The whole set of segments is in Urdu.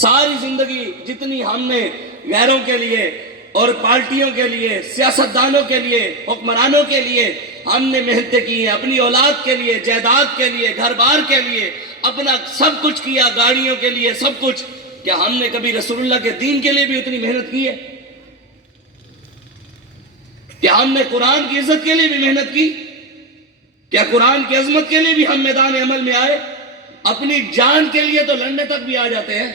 ساری زندگی جتنی ہم نے غیروں کے لیے اور پارٹیوں کے لیے، سیاستدانوں کے لیے، حکمرانوں کے لیے ہم نے محنتیں کی ہیں، اپنی اولاد کے لیے، جائیداد کے لیے، گھر بار کے لیے، اپنا سب کچھ کیا، گاڑیوں کے لیے سب کچھ، کیا ہم نے کبھی رسول اللہ کے دین کے لیے بھی اتنی محنت کی ہے؟ کیا ہم نے قرآن کی عزت کے لیے بھی محنت کی؟ کیا قرآن کی عظمت کے لیے بھی ہم میدان عمل میں آئے؟ اپنی جان کے لیے تو لڑنے تک بھی آ جاتے ہیں،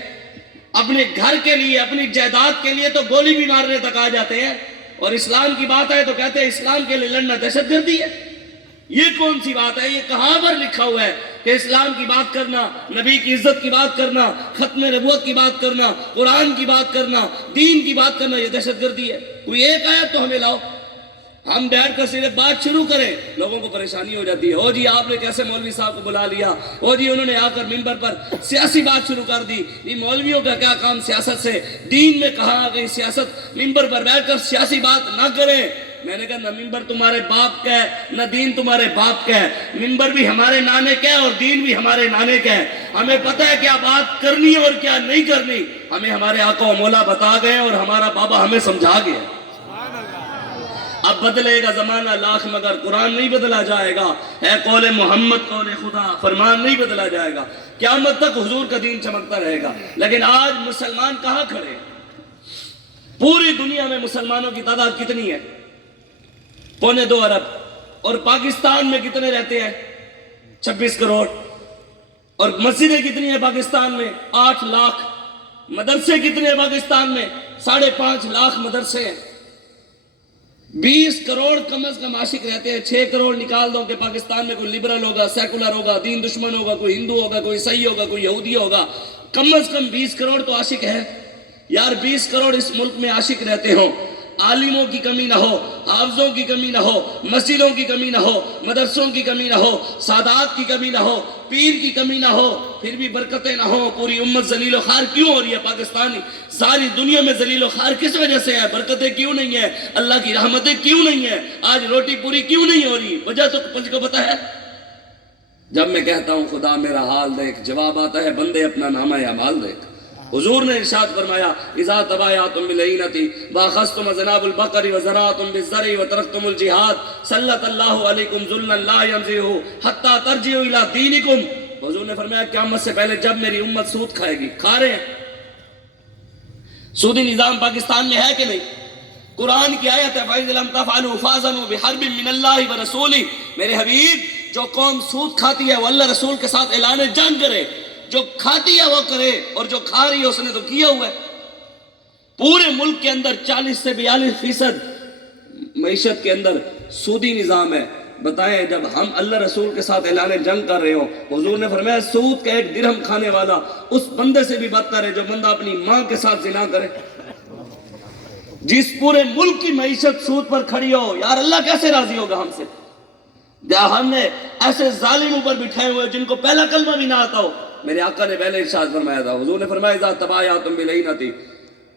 اپنے گھر کے لیے، اپنی جائیداد کے لیے تو گولی بھی مارنے تک آ جاتے ہیں، اور اسلام کی بات آئے تو کہتے ہیں اسلام کے لیے لڑنا دہشت گردی ہے۔ یہ کون سی بات ہے؟ یہ کہاں پر لکھا ہوا ہے کہ اسلام کی بات کرنا، نبی کی عزت کی بات کرنا، ختم نبوت کی بات کرنا، قرآن کی بات کرنا، دین کی بات کرنا یہ دہشت گردی ہے؟ کوئی ایک آیت تو ہمیں لاؤ، ہم بیٹھ کر صرف بات شروع کریں، لوگوں کو پریشانی ہو جاتی ہے۔ او جی آپ نے کیسے مولوی صاحب کو بلا لیا، او جی انہوں نے آ کر منبر پر سیاسی بات شروع کر دی۔ یہ مولویوں کا کیا کام سیاست سے؟ دین میں کہا کہ سیاست منبر پر بیٹھ کر سیاسی بات نہ کریں۔ میں نے کہا نہ منبر تمہارے باپ کا ہے، نہ دین تمہارے باپ کا ہے، منبر بھی ہمارے نانے کا ہے اور دین بھی ہمارے نانے کا ہے۔ ہمیں پتہ ہے کیا بات کرنی اور کیا نہیں کرنی، ہمیں ہمارے آقا و مولا بتا گئے اور ہمارا بابا ہمیں سمجھا گیا۔ اب بدلے گا زمانہ لاکھ مگر قرآن نہیں بدلا جائے گا، اے قول محمد قول خدا، فرمان نہیں بدلا جائے گا، قیامت تک حضور کا دین چمکتا رہے گا۔ لیکن آج مسلمان کہاں کھڑے؟ پوری دنیا میں مسلمانوں کی تعداد کتنی ہے؟ 2.25 ارب، اور پاکستان میں کتنے رہتے ہیں؟ 26 کروڑ۔ اور مسجدیں کتنی ہیں پاکستان میں؟ 8 لاکھ۔ مدرسے کتنے ہیں پاکستان میں؟ 5.5 لاکھ مدرسے ہیں۔ 20 کروڑ کم از کم عاشق رہتے ہیں۔ 6 کروڑ نکال دو کہ پاکستان میں کوئی لبرل ہوگا، سیکولر ہوگا، دین دشمن ہوگا، کوئی ہندو ہوگا، کوئی عیسائی ہوگا، کوئی یہودی ہوگا، کم از کم 20 کروڑ تو عاشق ہے۔ یار 20 کروڑ اس ملک میں عاشق رہتے ہوں، عالموں کی کمی نہ ہو، حافظوں کی کمی نہ ہو، مسجدوں کی کمی نہ ہو، مدرسوں کی کمی نہ ہو، سادات کی کمی نہ ہو، پیر کی کمی نہ ہو، پھر بھی برکتیں نہ ہوں، پوری امت ذلیل و خوار کیوں ہو رہی ہے؟ پاکستانی ساری دنیا میں ذلیل و خوار کس وجہ سے ہے؟ برکتیں کیوں نہیں ہیں؟ اللہ کی رحمتیں کیوں نہیں ہیں؟ آج روٹی پوری کیوں نہیں ہو رہی؟ وجہ تو کچھ کو پتہ ہے؟ جب میں کہتا ہوں خدا میرا حال دیکھ، جواب آتا ہے بندے اپنا نامہ اعمال دیکھ۔ حضور نے ارشاد فرمایا اذا تبایعتم بالعینۃ واخذتم ذناب البقر وزرعتم بالزرع وترکتم الجہاد سلط اللہ علیکم ذلا لا ینزعہ حتی ترجعوا الی دینکم۔ حضور نے فرمایا قیامت سے پہلے جب میری امت سود کھائے گی، کھا رہے ہیں، سودی نظام پاکستان میں ہے کہ نہیں؟ قرآن کی آیت ہے فَإِذْ لَمْ تَفْعَلُوا فَأْذَنُوا بِحَرْبٍ مِّنَ اللَّهِ وَرَسُولِهِ۔ میرے حبیب جو قوم سود کھاتی ہے وہ اللہ رسول کے ساتھ اعلان جنگ کرے، جو کھاتی ہے وہ کرے، اور جو کھا رہی ہے اس نے تو کیا ہوا ہے۔ پورے ملک کے اندر 40 سے 42% معیشت کے اندر سودی نظام ہے۔ بتائیں جب ہم اللہ رسول کے ساتھ اعلان جنگ کر رہے ہوں، حضور نے فرمایا سود کا 1 درہم کھانے والا اس بندے سے بھی بدتر ہے جو بندہ اپنی ماں کے ساتھ زنا کرے۔ جس پورے ملک کی معیشت سود پر کھڑی ہو، یار اللہ کیسے راضی ہوگا ہم سے؟ ہم نے ایسے ظالم اوپر بٹھائے ہوئے جن کو پہلا کلمہ بھی نہ آتا ہو۔ میرے آقا نے پہلے ارشاد فرمایا تھا، حضور نے فرمایا اذا تبایعتم بالعینۃ،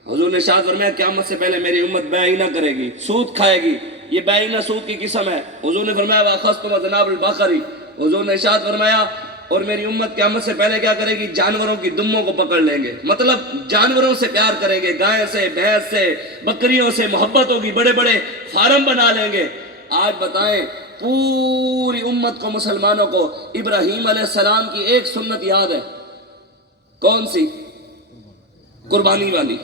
حضور نے ارشاد فرمایا قیامت سے پہلے میری امت بیعینہ کرے گی، سود کھائے گی۔ یہ بیعینہ سود کی قسم ہے۔ حضور نے فرمایا واخذتم ذناب البقر، حضور نے ارشاد فرمایا اور میری امت قیامت سے پہلے کیا کرے گی؟ جانوروں کی دموں کو پکڑ لیں گے، مطلب جانوروں سے پیار کریں گے، گائے سے، بھینس سے، بکریوں سے محبت ہوگی، بڑے بڑے فارم بنا لیں گے۔ آج بتائیں پوری امت کو، مسلمانوں کو ابراہیم علیہ السلام کی ایک سنت یاد ہے، کون سی؟ قربانی والی،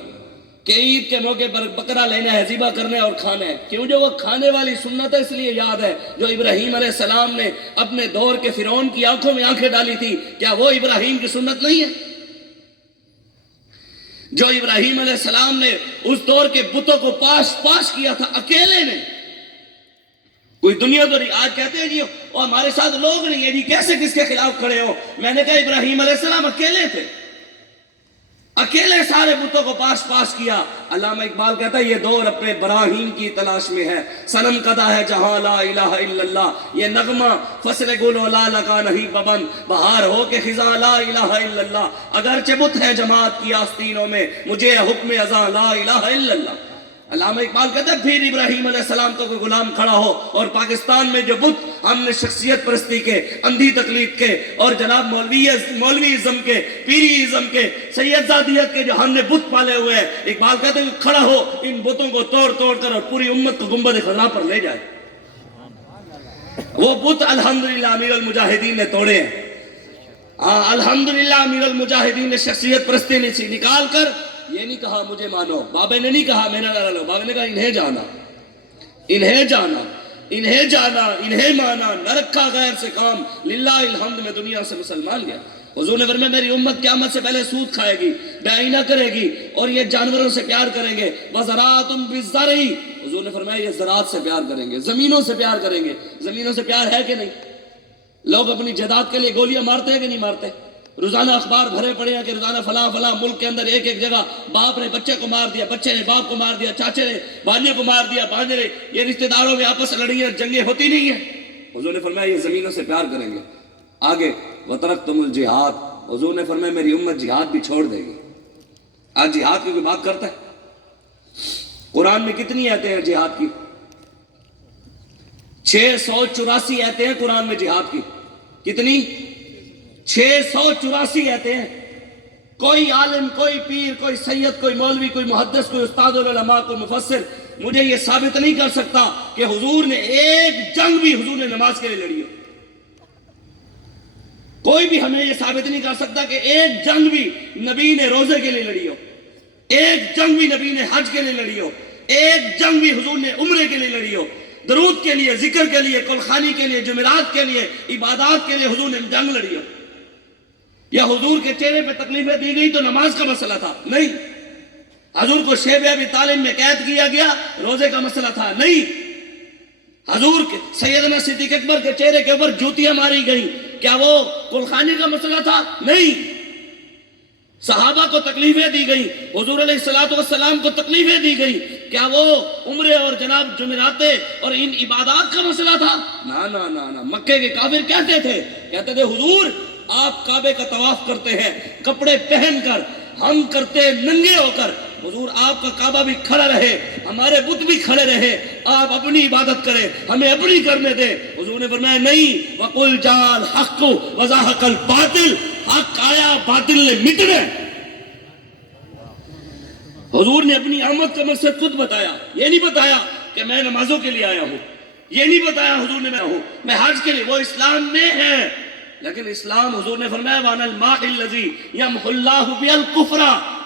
کہ عید کے موقع پر بکرا لینا ہے، ذبح کرنا ہے اور کھانا ہے۔ کیوں؟ جو وہ کھانے والی سنت ہے اس لیے یاد ہے، جو ابراہیم علیہ السلام نے اپنے دور کے فرعون کی آنکھوں میں آنکھیں ڈالی تھی، کیا وہ ابراہیم کی سنت نہیں ہے؟ جو ابراہیم علیہ السلام نے اس دور کے بتوں کو پاش کیا تھا اکیلے نے، کوئی دنیا تو نہیں۔ آج کہتے ہیں جی اور ہمارے ساتھ لوگ نہیں ہیں جی، کیسے کس کے خلاف کھڑے ہو؟ میں نے کہا ابراہیم علیہ السلام اکیلے تھے، اکیلے سارے بتوں کو پاش کیا۔ علامہ اقبال کہتا ہے یہ دور اپنے براہین کی تلاش میں ہے، صنم کدا ہے جہاں لا الہ الا اللہ، یہ نغمہ فصل گل و لال کا نہیں پابند، بہار ہو کے خزاں لا الہ الا اللہ، اگرچہ بت ہے جماعت کی آستینوں میں، مجھے حکم ازاں لا الہ الا اللہ۔ علامہ اقبال کہتے ہیں پھر ابراہیم علیہ السلام کا کوئی غلام کھڑا ہو اور پاکستان میں جو بت ہم نے شخصیت پرستی کے، اندھی تقلید کے اور جناب مولوی ازم کے، پیری ازم کے، سید زادیت کے جو ہم نے بت پالے ہوئے ہیں، اقبال کہتے ہیں کھڑا ہو ان بتوں کو توڑ توڑ کر اور پوری امت کو گنبد خضرا پر لے جائے۔ وہ بت الحمدللہ امیر المجاہدین نے توڑے ہیں۔ الحمدللہ امیر المجاہدین نے شخصیت پرستی نکال کر یہ نہیں کہا مجھے مانو، بابے نے نہیں کہا میرا نہ لو، بابے نے کہا انہیں جانا، انہیں جانا، انہیں جانا، انہیں مانا، نہ رکھا غیر سے کام، للہ الحمد میں دنیا سے مسلمان گیا۔ حضور نے فرمایا میری امت قیامت سے پہلے سود کھائے گی، بے آئینہ کرے گی اور یہ جانوروں سے پیار کریں گے، وَزَرَاتٌ بِالزَّرْعِ، حضور نے فرمایا یہ زراعت سے پیار کریں گے، زمینوں سے پیار کریں گے۔ زمینوں سے پیار ہے کہ نہیں؟ لوگ اپنی جائیداد کے لیے گولیاں مارتے ہیں کہ نہیں مارتے؟ روزانہ اخبار بھرے پڑے ہیں کہ روزانہ فلاں فلاں ملک کے اندر ایک جگہ باپ نے بچے کو مار دیا، بچے نے باپ کو مار دیا، چاچے نے بھانجے کو مار دیا، بھانجے نے، یہ رشتہ داروں میں آپس لڑیاں جنگیں ہوتی نہیں ہیں۔ حضور نے فرمایا یہ زمینوں سے پیار کریں گے۔ آگے وَتَرَكْتُمُ الْجِهَادَ، حضور نے فرمایا میری امت جہاد بھی چھوڑ دے گی۔ آج جہاد کی کوئی بات کرتا ہے؟ قرآن میں کتنی آیتیں ہیں جہاد کی؟ 684 آیتیں ہیں قرآن میں جہاد کی۔ کتنی؟ 684 آیتیں ہیں۔ کوئی عالم، کوئی پیر، کوئی سید، کوئی مولوی، کوئی محدث، کوئی استاد العلماء، کوئی مفسر مجھے یہ ثابت نہیں کر سکتا کہ حضور نے ایک جنگ بھی حضور نے نماز کے لیے لڑی ہو۔ کوئی بھی ہمیں یہ ثابت نہیں کر سکتا کہ ایک جنگ بھی نبی نے روزے کے لیے لڑی ہو، ایک جنگ بھی نبی نے حج کے لیے لڑی ہو، ایک جنگ بھی حضور نے عمرے کے لیے لڑی ہو، درود کے لیے، ذکر کے لیے، کلخانی کے لیے، جمعرات کے لیے، عبادات کے لیے حضور نے جنگ لڑی ہو۔ یا حضور کے چہرے پہ تکلیفیں دی گئی تو نماز کا مسئلہ تھا؟ نہیں۔ حضور کو شیب ابی طالب میں قید کیا گیا، روزے کا مسئلہ تھا؟ نہیں۔ حضور کے سیدنا صدیق اکبر کے چہرے کے اوپر جوتیاں ماری گئیں، کیا وہ کلخانی کا مسئلہ تھا؟ نہیں۔ صحابہ کو تکلیفیں دی گئی، حضور علیہ السلام کو تکلیفیں دی گئی، کیا وہ عمرے اور جناب جمعراتیں اور ان عبادات کا مسئلہ تھا؟ نا نا نا نا۔ مکے کے کافر کہتے تھے حضور آپ کعبے کا طواف کرتے ہیں کپڑے پہن کر، ہم کرتے ننگے ہو کر، حضور آپ کا کعبہ بھی کھڑا رہے، ہمارے بت بھی کھڑے رہے، آپ اپنی عبادت کریں، ہمیں اپنی کرنے دیں۔ حضور نے فرمایا نہیں، وَقُلْ جَاءَ الْحَقُّ وَزَهَقَ الْبَاطِلُ، حق آیا باطل نے مٹنے۔ حضور نے اپنی آمد کا مقصد خود بتایا، یہ نہیں بتایا کہ میں نمازوں کے لیے آیا ہوں، یہ نہیں بتایا حضور نے میں حج کے لیے، وہ اسلام میں ہے، لیکن اسلام حضور نے فرمایا وَأَنَا الْمَاحِ الَّذِي يَمْحُو اللَّهُ بِهِ الْكُفْرَ،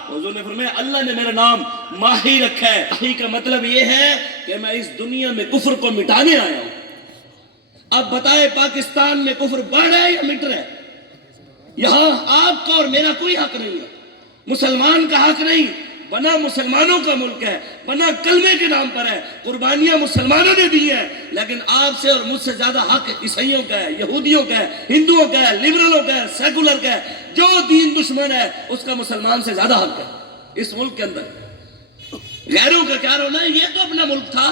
حضور نے فرمایا اللہ نے میرا نام ماہی رکھا ہے۔ ماہی کا مطلب یہ ہے کہ میں اس دنیا میں کفر کو مٹانے آیا ہوں۔ اب بتائے پاکستان میں کفر بڑھ رہا ہے یا مٹ رہا ہے؟ یہاں آپ کا اور میرا کوئی حق نہیں ہے، مسلمان کا حق نہیں، بنا مسلمانوں کا ملک ہے، بنا کلمے کے نام پر ہے، قربانیاں مسلمانوں نے دی ہے، لیکن آپ سے اور مجھ سے زیادہ حق عیسائیوں کا ہے، یہودیوں کا ہے، ہندوؤں کا ہے، لبرلوں کا ہے، سیکولر کا ہے، جو دین دشمن ہے اس کا مسلمان سے زیادہ حق ہے اس ملک کے اندر۔ غیروں کا کیا رونا ہے؟ یہ تو اپنا ملک تھا۔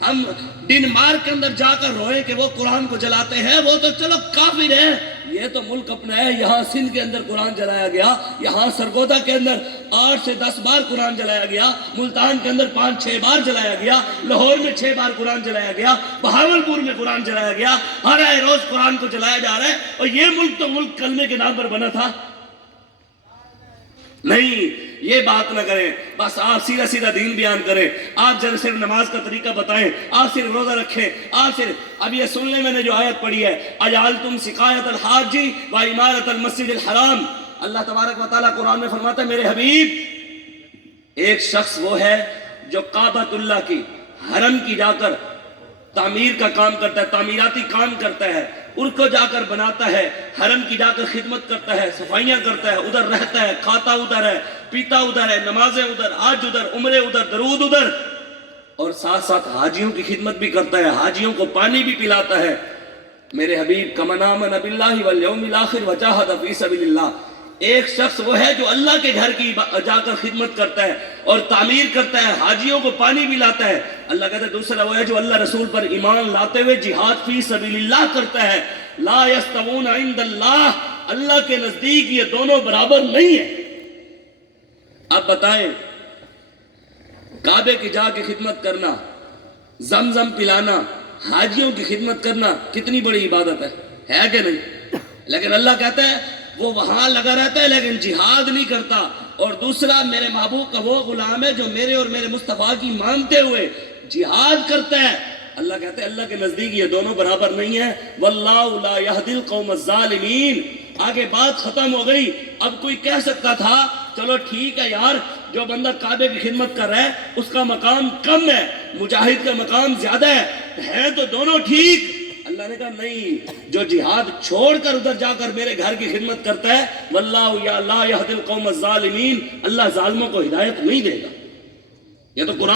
ہم ڈنمارک کے اندر جا کر روئے کہ وہ قرآن کو جلاتے ہیں، وہ تو چلو کافر ہے، یہ تو ملک اپنا ہے۔ یہاں سندھ کے اندر قرآن جلایا گیا، یہاں سرگودا کے اندر 8 سے 10 بار قرآن جلایا گیا، ملتان کے اندر 5-6 بار جلایا گیا، لاہور میں 6 بار قرآن جلایا گیا، بہاولپور میں قرآن جلایا گیا، ہر روز قرآن کو جلایا جا رہا ہے، اور یہ ملک تو ملک کلمے کے نام پر بنا تھا؟ نہیں، یہ بات نہ کریں، بس آپ سیدھا سیدھا دین بیان کریں، آپ صرف نماز کا طریقہ بتائیں، آپ صرف روزہ رکھیں، آپ صرف اب یہ سن لیں میں نے جو آیت پڑھی ہے اجعلتم سقایۃ الحاج و عمارۃ المسجد الحرام، اللہ تبارک و تعالیٰ قرآن میں فرماتا ہے میرے حبیب ایک شخص وہ ہے جو کعبۃ اللہ کی حرم کی جا کر تعمیر کا کام کرتا ہے، تعمیراتی کام کرتا ہے، ان کو جا کر بناتا ہے، حرم کی جا کر خدمت کرتا ہے، صفائیاں کرتا ہے، ادھر رہتا ہے، کھاتا ادھر ہے، پیتا ادھر ہے، نمازیں ادھر، حج ادھر، عمرے ادھر، درود ادھر، اور ساتھ ساتھ حاجیوں کی خدمت بھی کرتا ہے، حاجیوں کو پانی بھی پلاتا ہے۔ میرے حبیب کمن آمن باللہ والیوم الآخر وجاہد فی سبیل اللہ، ایک شخص وہ ہے جو اللہ کے گھر کی جا کر خدمت کرتا ہے اور تعمیر کرتا ہے، حاجیوں کو پانی بھی لاتا ہے۔ اللہ کہتا ہے دوسرا وہ ہے جو اللہ رسول پر ایمان لاتے ہوئے جہاد فی سبیل اللہ کرتا ہے۔ لا یستوون عند اللہ، اللہ کے نزدیک یہ دونوں برابر نہیں ہیں۔ اب بتائیں کعبے کی جا کے خدمت کرنا، زمزم پلانا، حاجیوں کی خدمت کرنا کتنی بڑی عبادت ہے کہ نہیں؟ لیکن اللہ کہتا ہے وہ وہاں لگا رہتا ہے لیکن جہاد نہیں کرتا۔ اور دوسرا میرے محبوب کا وہ غلام ہے جو میرے اور میرے مصطفیٰ کی مانتے ہوئے جہاد کرتا ہے۔ اللہ کہتے ہیں اللہ کے نزدیک یہ دونوں برابر نہیں ہیں۔ واللہ لا یہدی القوم الظالمین۔ آگے بات ختم ہو گئی۔ اب کوئی کہہ سکتا تھا چلو ٹھیک ہے یار، جو بندہ کعبے کی خدمت کر رہا ہے اس کا مقام کم ہے، مجاہد کا مقام زیادہ ہے تو دونوں ٹھیک۔ اللہ نے کہا نہیں، جو جہاد چھوڑ کر ادھر جا کر میرے گھر کی خدمت کرتا ہے واللہ لا یہدی القوم الظالمین، اللہ ظالموں کو ہدایت نہیں دے گا۔ یہ تو قرآن